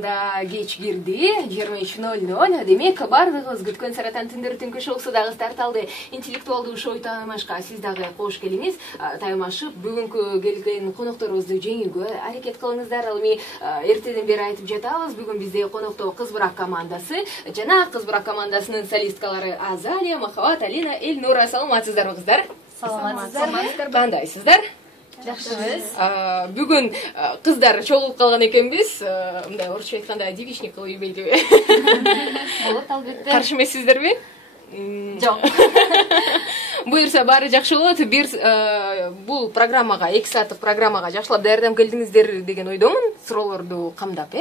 Да кеч кирди 23:00. Демек бардыгыбыз күткөн саратан түндөрү түнкү шоусу дагы старт алды. Интеллектуалдуу шоу таамашка сиз дагы кош келиңиз. Таамашып бүгүнкү келген конокторубузду жеңүүгө аракет кылыңыздар. Ал эми эртеден бери айтып жатабыз. Бүгүн бизде конокто кыз брак командасы жана кыз брак командасынын солисткалары Азалия, Махабат, Алина, Элнура. Саламатсыздарбы кыздар? Саламатсыздар. Кандайсыздар? Жакшыбыз. Бүгүн кыздар чогулуп калган экенбиз. Мындай орусча айтканда девичник кылып ийбейдиби? Болот албетте. Каршы эмессиздерби? Жок. Буюрса баары жакшы болот. Бул программага, 2 сааттык программага жакшылап даярданып келдиңиздер деген ойдомун. Суроолорду камдап,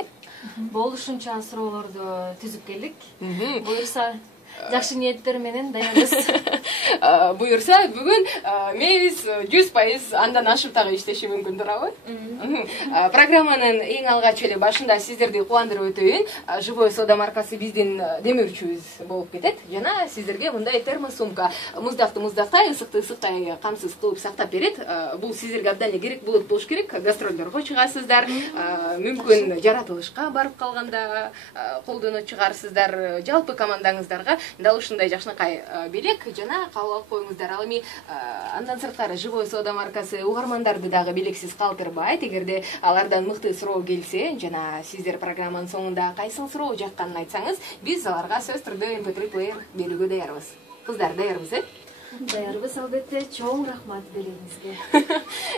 Болушунча суроолорду түзүп келдик. Буюрса жакшы ниеттер менен даярбыз. Буюрса бүгүн мебиз 100% андан ашып дагы иштеши мүмкүн туурабы? Программанын эң алгач эле башында сиздерди кубандырып өтөйүн. Живой сода маркасы биздин демирчүбүз болуп кетет. Жана сиздерге мындай термосумка муздакты муздактай, ысыкты ысыктай камсыз кылып сактап берет. Бул сиздерге абдан эле керек болуш керек. Гастролдорго чыгасыздар, мүмкүн жаратылышка барып калганда колдонот чыгарсыздар. Жалпы командаңыздарга дал ушундай жакшынакай белек жана кабыл алып коюңуздар. Ал эми андан сырткары живой сода маркасы угармандарды дагы белексиз калтырбайт. Эгерде алардан мыкты суроо келсе жана сиздер программанын соңунда кайсыл суроо жакканын айтсаңыз, биз аларга сөз түрдө MP3 плеер берүүгө даярбыз. Кыздар даярбыз, Даярбыз албетте. Чоң рахмат белегиңизге.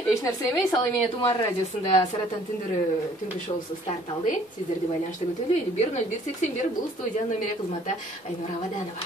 Эч нерсе эмес. Ал эми Тумар радиосунда Саратан түндөрү түнкү шоусу старт алды. Сиздерди байланышта күтөлү. 10181 бул студиянын номери кызматта Айнура Абаданова.